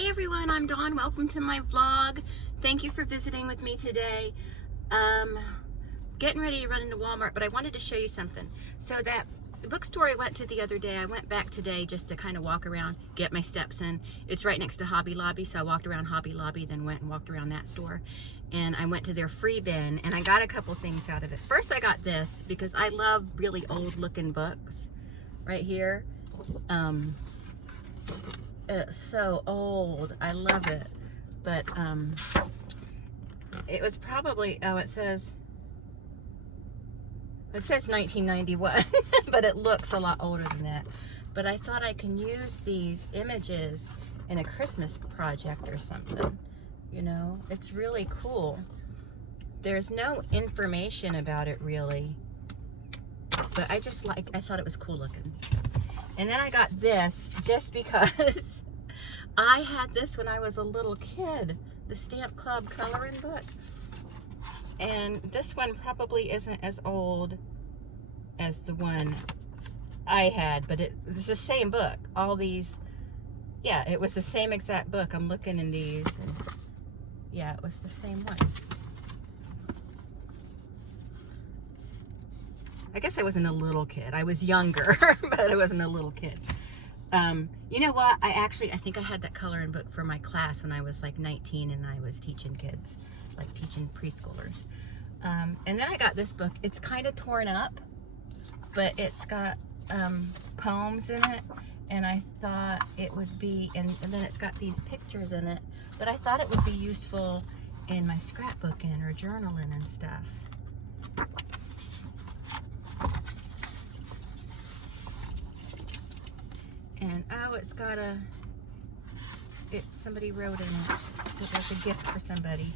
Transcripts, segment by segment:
Hi everyone, I'm Dawn. Welcome to my vlog. Thank you for visiting with me today. Getting ready to run into Walmart, but I wanted to show you something. So that bookstore I went to the other day, I went back today just to kind of walk around, get my steps in. It's right next to Hobby Lobby, so I walked around Hobby Lobby, then went and walked around that store. And I went to their free bin, and I got a couple things out of it. First, I got this because I love really old looking books. Right here. It's so old. I love it. But it was probably, oh, it says 1991, but it looks a lot older than that. But I thought I can use these images in a Christmas project or something. You know, it's really cool. There's no information about it really, but I thought it was cool looking. And then I got this just because I had this when I was a little kid, the Stamp Club coloring book. And this one probably isn't as old as the one I had, but it's the same book. All these, yeah, it was the same exact book. I'm looking in these, and yeah, it was the same one. I guess I wasn't a little kid. I was younger, but I wasn't a little kid. You know what? I think I had that coloring book for my class when I was like 19 and I was teaching kids, like teaching preschoolers. And then I got this book. It's kind of torn up, but it's got poems in it. And I thought it would be, and then it's got these pictures in it, but I thought it would be useful in my scrapbooking or journaling and stuff. And oh, it's got somebody wrote in it that there's a gift for somebody.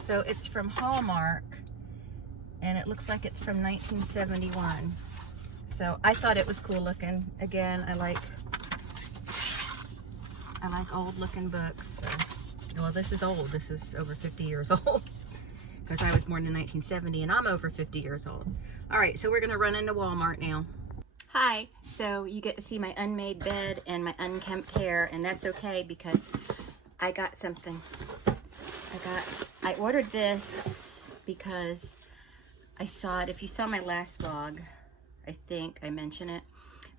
So it's from Hallmark, and it looks like it's from 1971. So I thought it was cool looking. Again, I like old looking books. So, well, this is old. This is over 50 years old because I was born in 1970 and I'm over 50 years old. All right, so we're gonna run into Walmart now. Hi, so you get to see my unmade bed and my unkempt hair, and that's okay because I got something. I ordered this because I saw it. If you saw my last vlog, I think I mentioned it.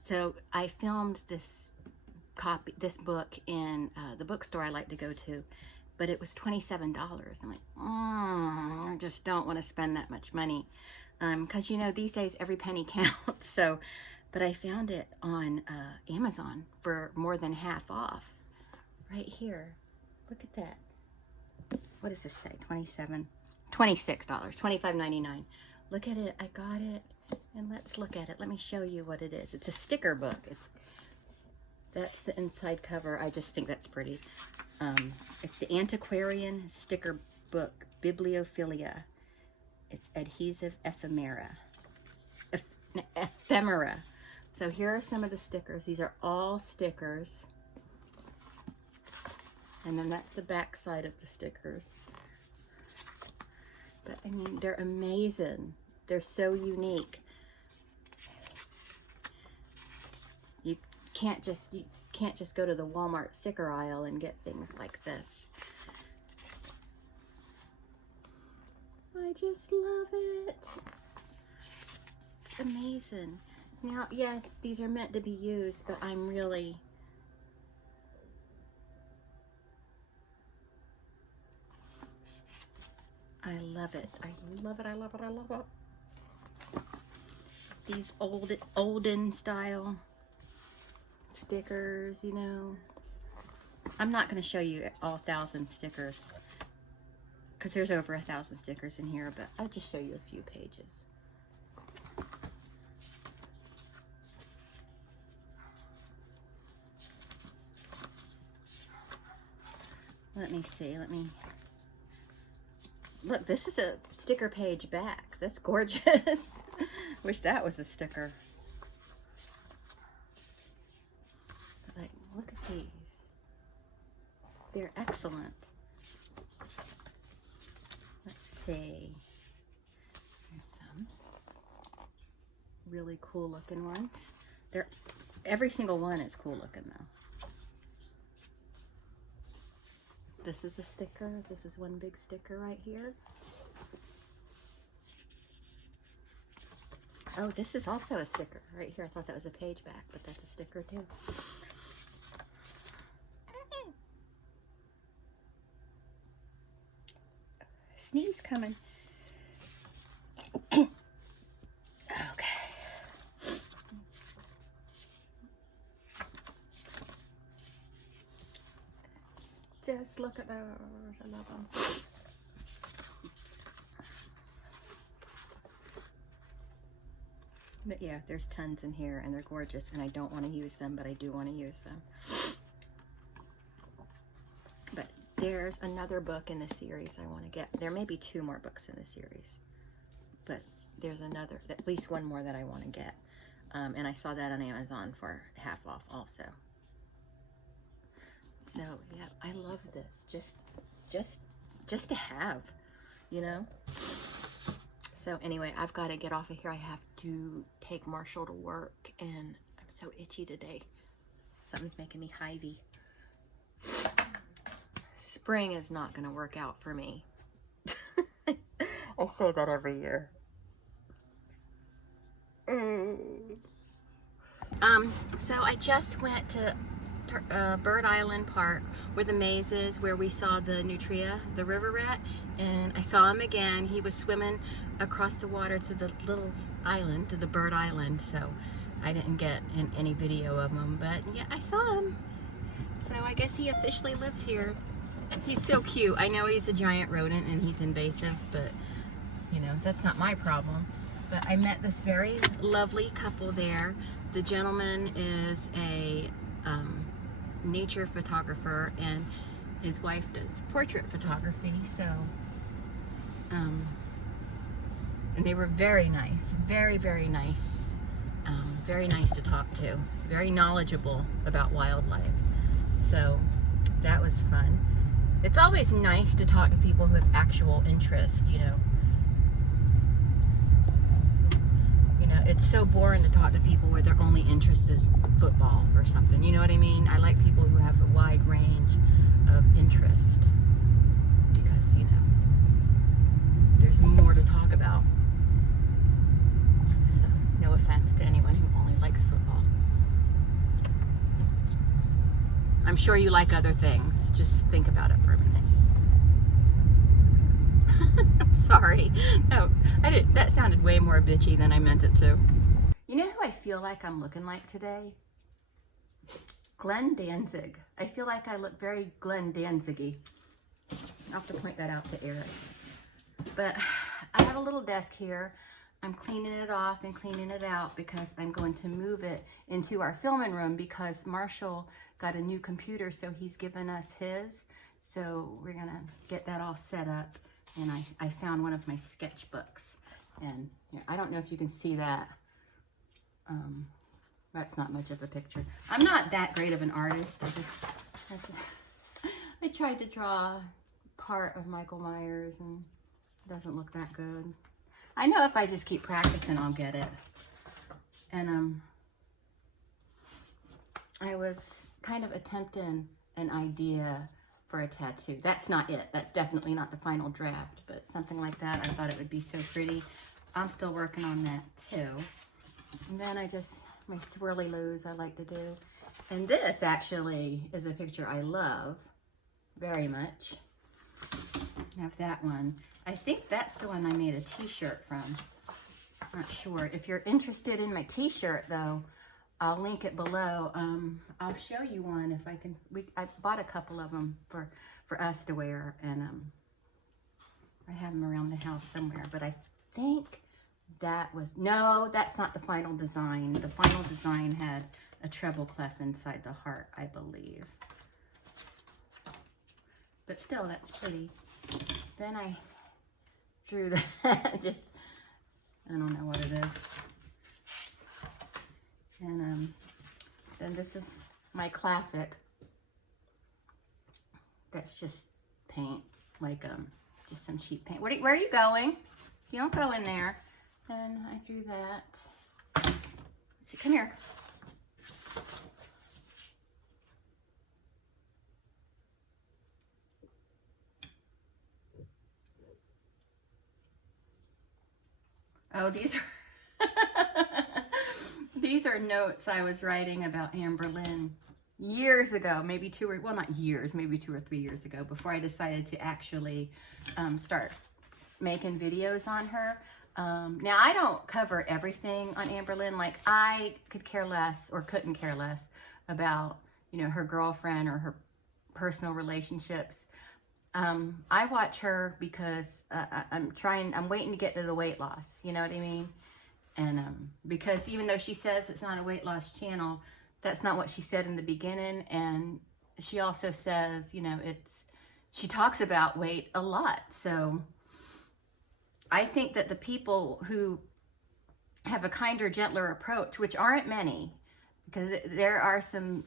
So I filmed this book in the bookstore I like to go to, but it was $27. I'm like, I just don't want to spend that much money. Because you know, these days every penny counts. So, but I found it on Amazon for more than half off. Right here. Look at that. What does this say? $26, $25.99. Look at it. I got it. And let's look at it. Let me show you what it is. It's a sticker book. That's the inside cover. I just think that's pretty. It's the Antiquarian Sticker Book, Bibliophilia. It's adhesive ephemera. So here are some of the stickers. These are all stickers. And then that's the back side of the stickers. But I mean, they're amazing. They're so unique. You can't just go to the Walmart sticker aisle and get things like this. I just love it. It's amazing. Now, yes, these are meant to be used, but I love it. I love it. I love it. I love it. These olden style stickers, you know. I'm not going to show you all 1,000 stickers because there's over 1,000 stickers in here, but I'll just show you a few pages. Let me see. Look, this is a sticker page back. That's gorgeous. Wish that was a sticker. But like, look at these. They're excellent. Let's see. Here's some really cool looking ones. Every single one is cool looking though. This is a sticker. This is one big sticker right here. Oh, this is also a sticker right here. I thought that was a page back, but that's a sticker too. Sneeze coming. Okay. Just look at those. I love them. But yeah, there's tons in here and they're gorgeous and I don't want to use them, but I do want to use them. But there's another book in the series I want to get. There may be 2 more books in the series, but there's another, at least one more that I want to get. And I saw that on Amazon for half off also. So yeah, I love this. Just to have, you know. So anyway, I've got to get off of here. I have to take Marshall to work and I'm so itchy today. Something's making me hivey. Spring is not going to work out for me. I say that every year. So I just went to Bird Island Park where the maze is, where we saw the nutria, the river rat, and I saw him again. He was swimming across the water to the little island, to the Bird Island, so I didn't get any video of him, but yeah, I saw him. So I guess he officially lives here. He's so cute. I know he's a giant rodent and he's invasive, but you know, that's not my problem. But I met this very lovely couple there. The gentleman is a nature photographer and his wife does portrait photography, so and they were very nice, very nice, very nice to talk to, very knowledgeable about wildlife, so that was fun. It's always nice to talk to people who have actual interest, you know. It's so boring to talk to people where their only interest is football or something. You know what I mean? I like people who have a wide range of interest because, you know, there's more to talk about. So, no offense to anyone who only likes football. I'm sure you like other things. Just think about it for a minute. I'm sorry. No, I did. That sounded way more bitchy than I meant it to. You know who I feel like I'm looking like today? Glenn Danzig. I feel like I look very Glenn Danzig-y. I'll have to point that out to Eric. But I have a little desk here. I'm cleaning it off and cleaning it out because I'm going to move it into our filming room because Marshall got a new computer, so he's given us his. So we're gonna get that all set up. And I found one of my sketchbooks. And you know, I don't know if you can see that. That's not much of a picture. I'm not that great of an artist. I tried to draw part of Michael Myers and it doesn't look that good. I know if I just keep practicing, I'll get it. And I was kind of attempting an idea for a tattoo. That's not it. That's definitely not the final draft, but something like that. I thought it would be so pretty. I'm still working on that too. And then my swirly loos I like to do. And this actually is a picture I love very much. I have that one. I think that's the one I made a t-shirt from. Not sure. If you're interested in my t-shirt though, I'll link it below. I'll show you one if I can. I bought a couple of them for us to wear, and I have them around the house somewhere. But I think that was, no, that's not the final design. The final design had a treble clef inside the heart, I believe. But still, that's pretty. Then I drew that. Just, I don't know what it is. And then this is my classic. That's just paint, like just some cheap paint. Where are you going? You don't go in there. And I drew that. Let's see, come here. Oh, these are these are notes I was writing about Amber Lynn years ago, maybe not years, maybe 2 or 3 years ago, before I decided to actually start making videos on her. Now, I don't cover everything on Amber Lynn. Like, I could care less or couldn't care less about, you know, her girlfriend or her personal relationships. I watch her because I'm waiting to get to the weight loss, you know what I mean? And because even though she says it's not a weight loss channel, that's not what she said in the beginning. And she also says, you know, she talks about weight a lot. So I think that the people who have a kinder, gentler approach, which aren't many, because there are some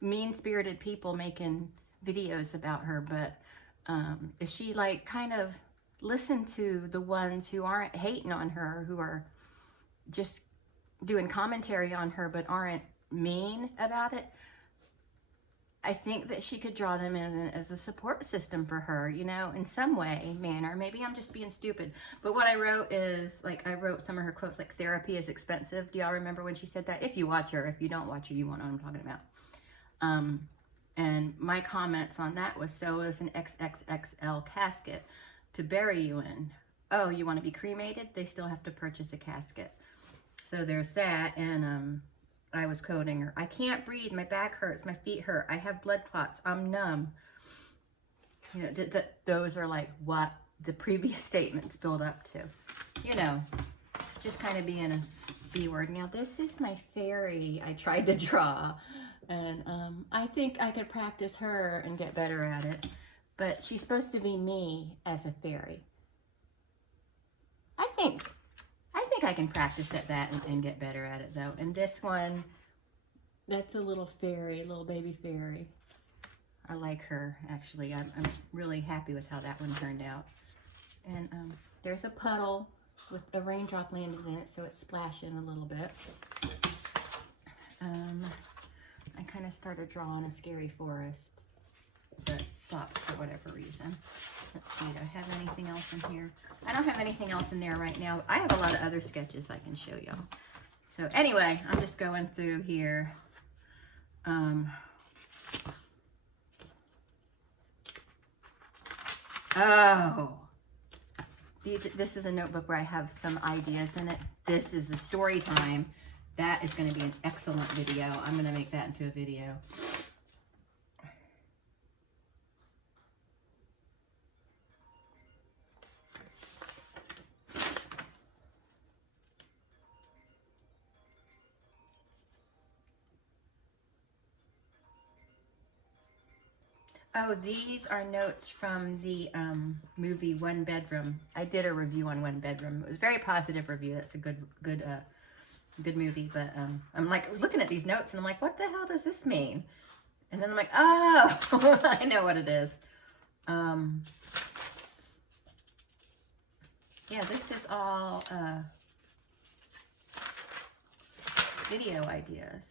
mean-spirited people making videos about her, but if she like kind of listened to the ones who aren't hating on her, who are just doing commentary on her but aren't mean about it, I think that she could draw them in as a support system for her, you know, in some way, manner. Maybe I'm just being stupid. But what I wrote is, like, I wrote some of her quotes, like, therapy is expensive. Do y'all remember when she said that? If you watch her. If you don't watch her, you won't know what I'm talking about. And my comments on that was, so is an XXXL casket to bury you in. Oh, you want to be cremated? They still have to purchase a casket. So there's that. And I was quoting her. I can't breathe. My back hurts. My feet hurt. I have blood clots. I'm numb. You know, those are like what the previous statements build up to. You know, just kind of being a B word. Now, this is my fairy I tried to draw. And I think I could practice her and get better at it. But she's supposed to be me as a fairy. I think I can practice at that and get better at it, though. And this one, that's a little fairy, little baby fairy. I like her, actually. I'm really happy with how that one turned out. And there's a puddle with a raindrop landed in it, so it's splashing a little bit. I kind of started drawing a scary forest, but stopped for whatever reason. Let's see, do I have anything else in here? I don't have anything else in there right now. I have a lot of other sketches I can show y'all. So anyway, I'm just going through here. This is a notebook where I have some ideas in it. This is a story time. That is going to be an excellent video. I'm going to make that into a video. Oh, these are notes from the movie One Bedroom. I did a review on One Bedroom. It was a very positive review. That's a good movie. But I'm like looking at these notes and I'm like, what the hell does this mean? And then I'm like, oh, I know what it is. Yeah, this is all video ideas.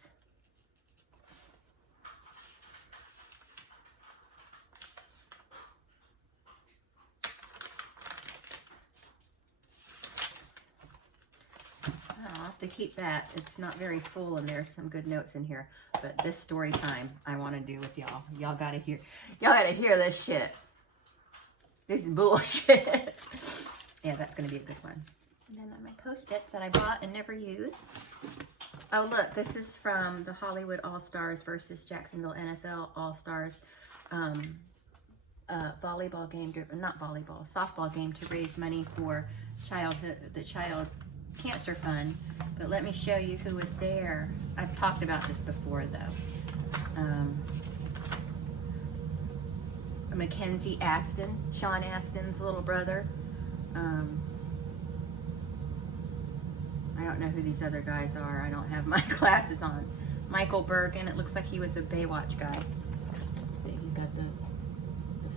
I'll have to keep that. It's not very full and there's some good notes in here. But this story time I want to do with y'all. Y'all gotta hear this shit. This is bullshit. Yeah, that's gonna be a good one. And then my Post-its that I bought and never use. Oh look, this is from the Hollywood All-Stars versus Jacksonville NFL All-Stars volleyball game, softball game to raise money for the Child Cancer Fund. But let me show you who was there. I've talked about this before though. Mackenzie Aston, Sean Aston's little brother. I don't know who these other guys are. I don't have my glasses on. Michael Bergen, it looks like he was a Baywatch guy. See, he's got the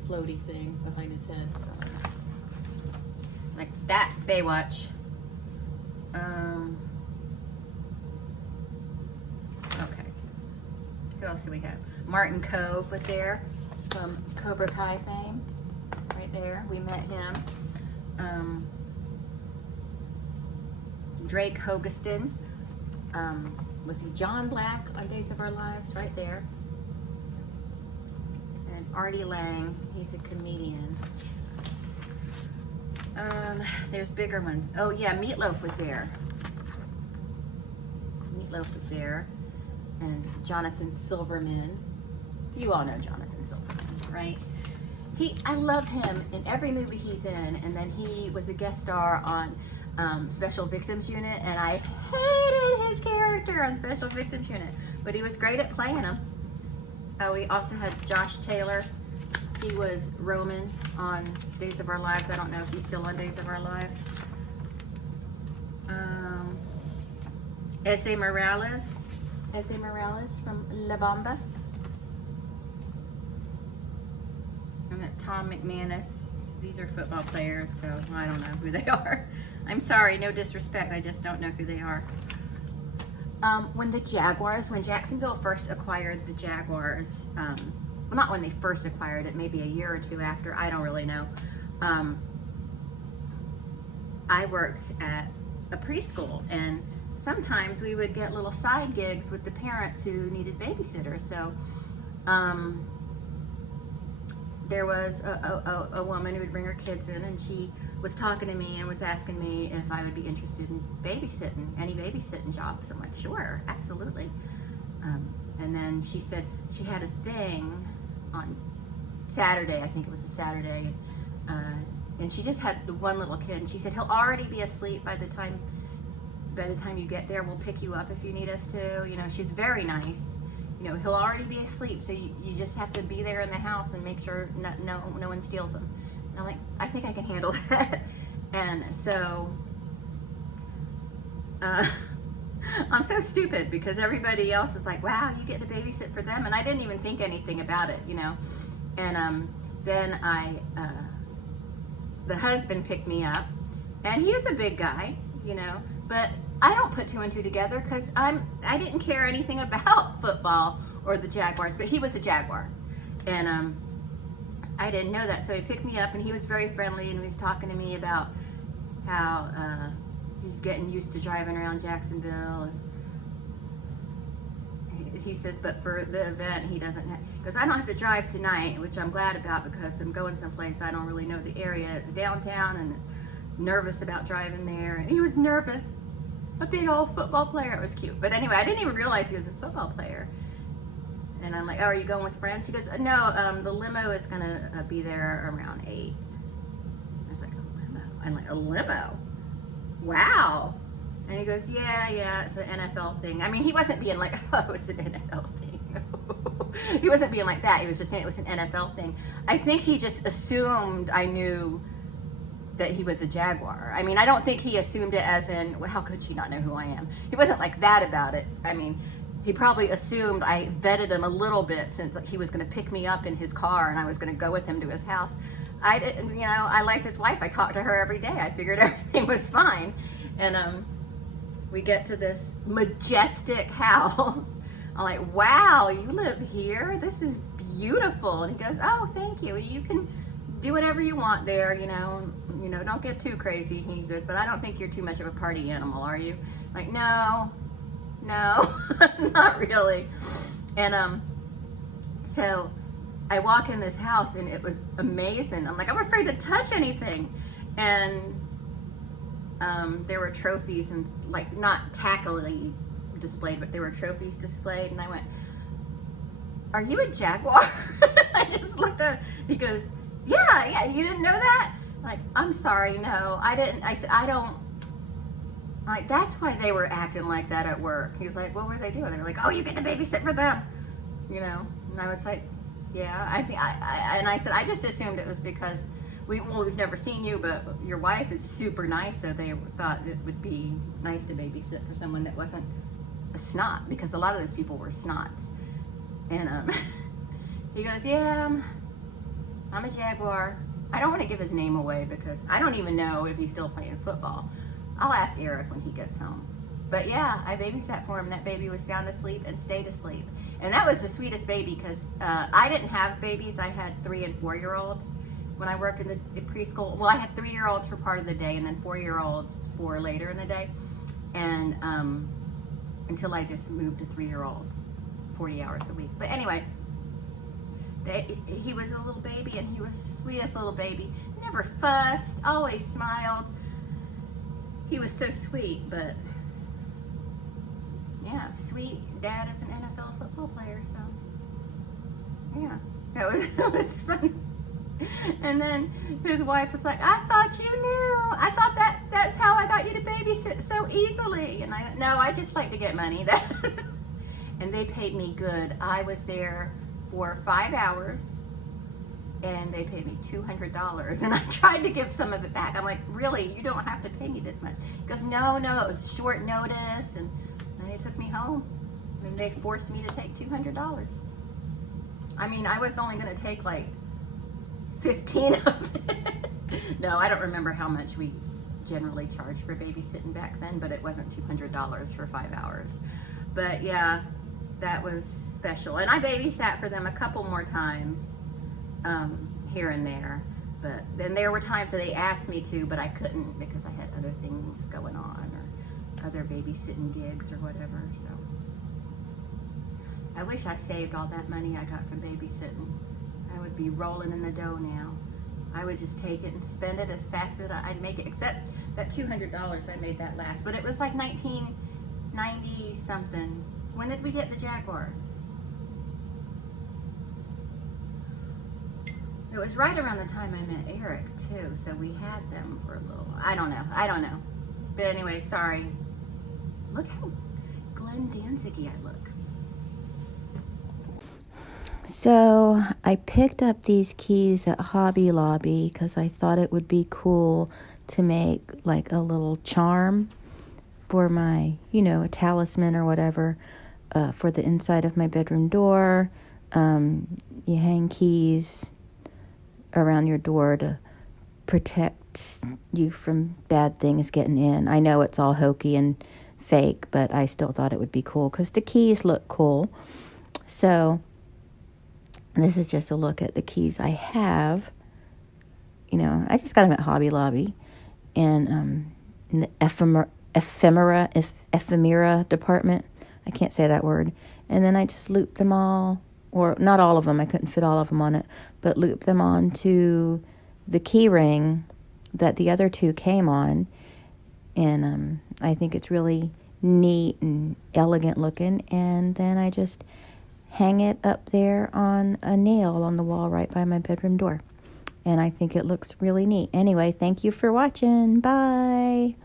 floaty thing behind his head. So. Like that Baywatch. Okay. Who else do we have? Martin Cove was there from Cobra Kai fame. Right there. We met him. Drake Hogestyn. Was he John Black on Days of Our Lives? Right there. And Artie Lang, he's a comedian. There's bigger ones. Oh yeah, Meatloaf was there. Meatloaf was there. And Jonathan Silverman. You all know Jonathan Silverman, right? I love him in every movie he's in, and then he was a guest star on Special Victims Unit, and I hated his character on Special Victims Unit, but he was great at playing him. Oh, we also had Josh Taylor. He was Roman on Days of Our Lives. I don't know if he's still on Days of Our Lives. S.A. Morales from La Bamba. And that Tom McManus. These are football players, so I don't know who they are. I'm sorry, no disrespect, I just don't know who they are. When Jacksonville first acquired the Jaguars, well, not when they first acquired it, maybe a year or two after, I don't really know. I worked at a preschool, and sometimes we would get little side gigs with the parents who needed babysitters. So there was a woman who would bring her kids in, and she was talking to me and was asking me if I would be interested in babysitting, any babysitting jobs. I'm like, sure, absolutely. And then she said she had a thing on Saturday, I think it was a Saturday, and she just had the one little kid, and she said he'll already be asleep by the time you get there. We'll pick you up if you need us to. You know, she's very nice. You know, he'll already be asleep, so you just have to be there in the house and make sure no one steals him. And I'm like, I think I can handle that. And so I'm so stupid because everybody else is like, wow, you get to babysit for them, and I didn't even think anything about it, you know. And then the husband picked me up, and he was a big guy, you know, but I don't put two and two together because I didn't care anything about football or the Jaguars, but he was a Jaguar, and I didn't know that. So he picked me up, and he was very friendly, and he was talking to me about how he's getting used to driving around Jacksonville. And he says, but for the event, he doesn't have, because I don't have to drive tonight, which I'm glad about because I'm going someplace I don't really know the area. It's downtown, and nervous about driving there. And he was nervous. A big old football player. It was cute. But anyway, I didn't even realize he was a football player. And I'm like, oh, are you going with friends? He goes, no, the limo is going to be there around 8. I was like, a limo? I'm like, a limo? Wow. And he goes, yeah, it's an NFL thing. I mean, he wasn't being like, oh, it's an NFL thing. He wasn't being like that. He was just saying it was an NFL thing. I think he just assumed I knew that he was a Jaguar. I mean, I don't think he assumed it as in, well, how could she not know who I am? He wasn't like that about it. I mean, he probably assumed I vetted him a little bit since he was going to pick me up in his car and I was going to go with him to his house. I didn't, you know, I liked his wife. I talked to her every day. I figured everything was fine. And we get to this majestic house. I'm like, wow, you live here? This is beautiful. And he goes, oh, thank you. You can do whatever you want there, you know, don't get too crazy. He goes, but I don't think you're too much of a party animal, are you? I'm like, no, not really. And so I walk in this house and it was amazing. I'm like, I'm afraid to touch anything. And there were trophies and like not tackily displayed, but there were trophies displayed. And I went, are you a Jaguar? I just looked up. He goes, yeah, you didn't know that? Like, I'm sorry, no, I didn't. I said, I don't. Like, that's why they were acting like that at work. He was like, what were they doing? They were like, oh, you get to babysit for them, you know? And I was like, yeah. And I said, I just assumed it was because we've never seen you, but your wife is super nice, so they thought it would be nice to babysit for someone that wasn't a snot, because a lot of those people were snots. And he goes, yeah, I'm a Jaguar. I don't want to give his name away because I don't even know if he's still playing football. I'll ask Eric when he gets home. But yeah, I babysat for him. That baby was sound asleep and stayed asleep. And that was the sweetest baby because I didn't have babies. I had 3 and 4-year-olds when I worked in the preschool. Well, I had 3-year-olds for part of the day and then 4-year-olds for later in the day. and until I just moved to 3-year-olds, 40 hours a week. But anyway, he was a little baby, and he was the sweetest little baby. Never fussed, always smiled. He was so sweet. But yeah, sweet dad is an NFL football player, so yeah, that was fun. And then his wife was like, I thought you knew. I thought that's how I got you to babysit so easily. And I went, no, I just like to get money. And they paid me good. I was there for 5 hours, and they paid me $200. And I tried to give some of it back. I'm like, really? You don't have to pay me this much. He goes, no, it was short notice. And they took me home. And they forced me to take $200. I mean, I was only going to take like 15 of it. No, I don't remember how much we generally charged for babysitting back then, but it wasn't $200 for 5 hours. But yeah, that was special. And I babysat for them a couple more times here and there. But then there were times that they asked me to, but I couldn't because I had other things going on or other babysitting gigs or whatever. So I wish I saved all that money I got from babysitting. I would be rolling in the dough now. I would just take it and spend it as fast as I'd make it, except that $200, I made that last. But it was like 1990 something. When did we get the Jaguars? It was right around the time I met Eric too, so we had them for a little while. I don't know. But anyway, sorry. Look how Glenn Danzig-y I look. So I picked up these keys at Hobby Lobby because I thought it would be cool to make like a little charm for my, a talisman or whatever, for the inside of my bedroom door. You hang keys around your door to protect you from bad things getting in. I know it's all hokey and fake, but I still thought it would be cool because the keys look cool. So this is just a look at the keys I have. I just got them at Hobby Lobby, and in the ephemera department. I can't say that word. And then I just looped them all, or not all of them. I couldn't fit all of them on it, but looped them onto the key ring that the other two came on. And I think it's really neat and elegant looking. And then I just hang it up there on a nail on the wall right by my bedroom door. And I think it looks really neat. Anyway, thank you for watching. Bye.